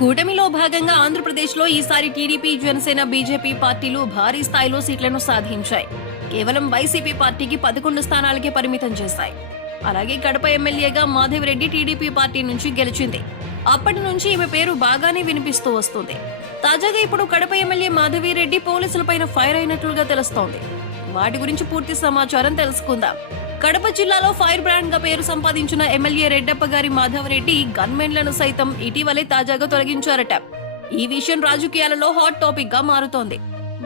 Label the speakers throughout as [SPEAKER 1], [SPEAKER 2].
[SPEAKER 1] కూటమిలో భాగంగా ఆంధ్రప్రదేశ్లో ఈసారి టీడీపీ జనసేన బీజేపీ పార్టీలు భారీ స్థాయిలో సీట్లను సాధించాయి. కేవలం వైసీపీ పార్టీకి పదకొండు స్థానాలకే పరిమితం చేశాయి. అలాగే కడప ఎమ్మెల్యేగా మాధవిరెడ్డి టీడీపీ పార్టీ నుంచి గెలిచింది. అప్పటి నుంచి ఈమె పేరు బాగానే వినిపిస్తూ వస్తుంది. తాజాగా ఇప్పుడు కడప ఎమ్మెల్యే మాధవిరెడ్డి పోలీసులపైన ఫైర్ అయినట్లుగా తెలుస్తోంది. వాటి గురించి పూర్తి సమాచారం తెలుసుకుందాం. కడప జిల్లాలో ఫైర్ బ్రాండ్గా పేరు సంపాదించిన ఎమ్మెల్యే రెడ్డప్ప గారి మాధవరెడ్డి గన్మెన్లను సైతం ఇటీవలే తాజాగా తొలగించారట. ఈ విషయం రాజకీయాలలో హాట్ టాపిక్గా మారుతోంది.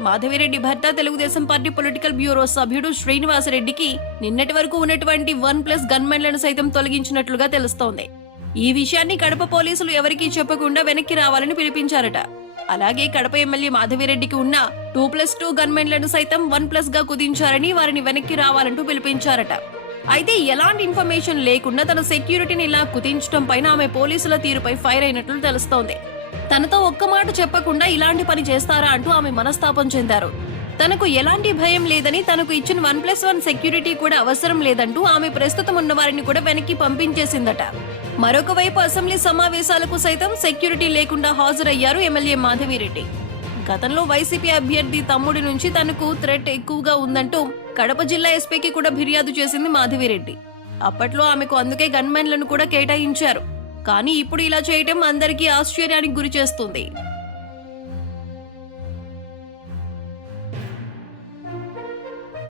[SPEAKER 1] మాధవిరెడ్డి భర్త తెలుగుదేశం పార్టీ పొలిటికల్ బ్యూరో సభ్యుడు శ్రీనివాసరెడ్డికి నిన్నటి వరకు ఉన్నటువంటి వన్ ప్లస్ గన్మెన్లను సైతం తొలగించినట్లుగా తెలుస్తోంది. ఈ విషయాన్ని కడప పోలీసులు ఎవరికీ చెప్పకుండా వెనక్కి రావాలని పిలిపించారట. అలాగే కడప ఎమ్మెల్యే మాధవిరెడ్డికి ఉన్న టూ ప్లస్ టూ గన్మెన్లను సైతం వన్ ప్లస్గా కుదించారని వారిని వెనక్కి రావాలంటూ పిలిపించారట. అయితే ఎలాంటి ఇన్ఫర్మేషన్ లేకుండా తన సెక్యూరిటీని ఇలా కుదించడం పైన ఆమె పోలీసుల తీరుపై ఫైర్ అయినట్లు తెలుస్తోంది. తనతో ఒక్క మాట చెప్పకుండా ఇలాంటి పని చేస్తారా అంటూ ఆమె మనస్తాపం చెందారు. తనకు ఎలాంటి భయం లేదని తనకు ఇచ్చిన వన్ ప్లస్ వన్ సెక్యూరిటీ కూడా అవసరం లేదంటూ ఆమె ప్రస్తుతం ఉన్న వారిని కూడా వెనక్కి పంపించేసిందట. మరొక వైపు అసెంబ్లీ సమావేశాలకు సైతం సెక్యూరిటీ లేకుండా హాజరయ్యారు ఎమ్మెల్యే మాధవిరెడ్డి. గతంలో వైసీపీ అభ్యర్థి తమ్ముడి నుంచి తనకు థ్రెట్ ఎక్కువగా ఉందంటూ కడప జిల్లా ఎస్పీకి కూడా ఫిర్యాదు చేసింది మాధవిరెడ్డి. అప్పట్లో ఆమెకు అందుకే గన్మెన్లను కూడా కేటాయించారు. కానీ ఇప్పుడు ఇలా చేయటం అందరికీ ఆశ్చర్యానికి గురి చేస్తుంది.